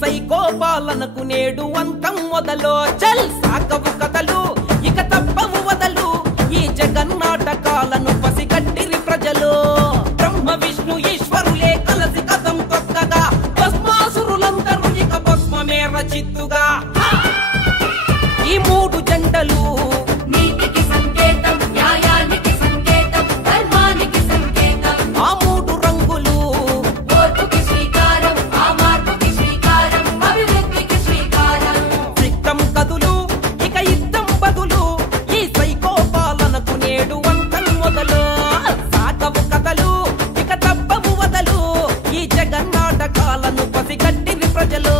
psycho పాలనకు నేడు అంతం మొదలు చల్ సాగవు కథలు ఇక తప్పవు వదలు ఈ జగన్నాటకాలను పసిగట్టిరి ప్రజలు బ్రహ్మ విష్ణు ఈశ్వరులే కలసి కథం తొక్కగా భస్మాసురులందరూ ఇక భస్మమే రచిత్తుగా ఈ మూడు జంటలు నీతికి సంకేతం న్యాయానికి సంకేతం ధర్మానికి సంకేతం ఆ మూడు రంగులు ఓర్పుకి శ్రీకారం ఆ మార్పుకి శ్రీకారం అభివృద్ధికి శ్రీకారం సిద్ధం కదులు ఇక యుద్ధం బదులు ఈ సైకో పాలనకు నేడు అంతం మొదలు సాగవు కథలు ఇక తప్పవు వదలు ఈ జగన్నాటకాలను పసిగట్టిరి ప్రజలు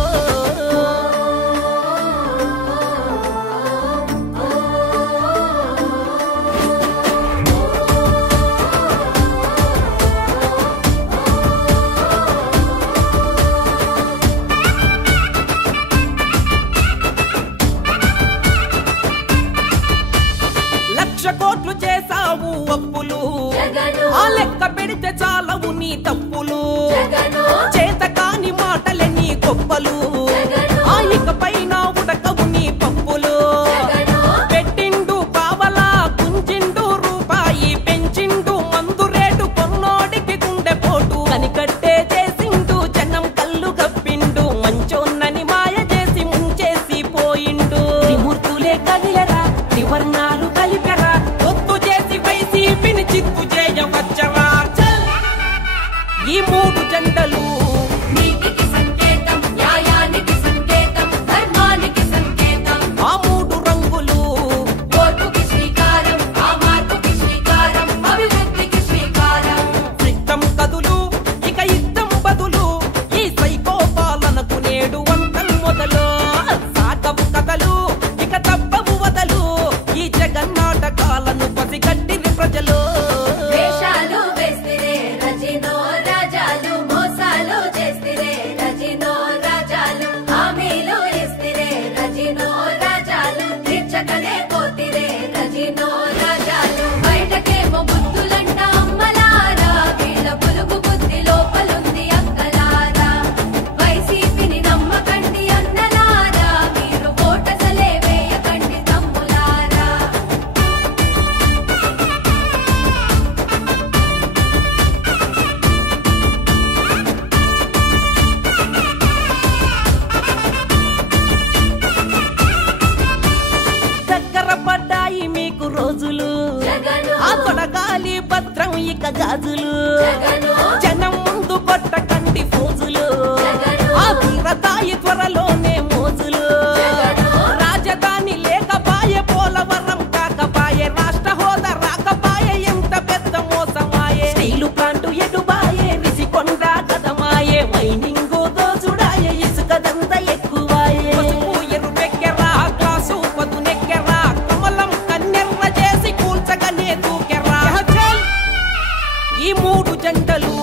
లక్ష కోట్లు చేసావు అప్పులు జగను ఆ లెక్క పెడితే చాలవు నీ తప్పులు జగను చేత కాని మాటలే నీ గొప్పలు జగను ఆ ఇకపైన ఉడకవు నీ పప్పులు జగను పెట్టిండు కావలా కుంచిండు రూపాయి పెంచిండు మందు రేటు కొన్నోడికి గుండె పోటు కనికట్టే చేసిండు జనం కళ్ళు గప్పిండు మంచోన్నని మాయ చేసి ముంచేసి పోయిండు త్రిమూర్తులే కదిలరా త్రివర్ణాలు కలిపెరా ఒత్తు చేసి వైసీపీని చిత్తు చేయవచ్చరా ఈ మూడు జంటలు నీతికి సంకేతం న్యాయానికి సంకేతం ధర్మానికి సంకేతం ఆ మూడు రంగులు ఓర్పుకి శ్రీకారం ఆ మార్పుకి శ్రీకారం అభివృద్ధికి శ్రీకారం సిద్ధం కదులు ఇక యుద్ధం బదులు ఈ సైకో పాలనకు నేడు అంతం మొదలు సాగవు కథలు ఇక తప్పవు వదలు ఈ జగన్నాటకాలను పసిగట్టిరి ప్రజలు వేషాలు వేస్తిరే రజినో రాజాలు మోసాలు చేస్తిరే రజినో రాజాలు హామీలు ఇస్తిరే రజినో రాజాలు తీర్చకనే పోతిరే రజినో రాజాలు బయటకేమో బుద్ధులంట అమ్మలారా వీళ్ళ పులుగు బుద్ధి లోపలుంది అక్కలారా వైసీపీని నమ్మకండి అన్నలారా మీరు ఓటసలే వేయకండి తమ్ములారా దగ్గర పడ్డాయి మీకు రోజులు జగను ఆ తొడగాలి భద్రం ఇక గాజులు జగను జనం ముందు కొట్టకండి ఫోజులు జగను ఆ తీరతాయి త్వరలోనే మోజులు జగను రాజధాని లేకపాయే పోలవరం కాకపాయే రాష్ట్ర హోదా రాకపాయే ఎంత పెద్ద మోసమాయే స్టీలు ప్లాంటు ఎటుబాయే విసికొండ గదమాయే మైనింగ్ దోచుడాయే ఇసుకదంత ఎక్కువాయే పసుపు ఎరుపెక్కెరా గ్లాసు పదునెక్కెరా కమలం కన్నెర్ర చేసి కూల్చగనే దూకెరా ఈ మూడు జంటలు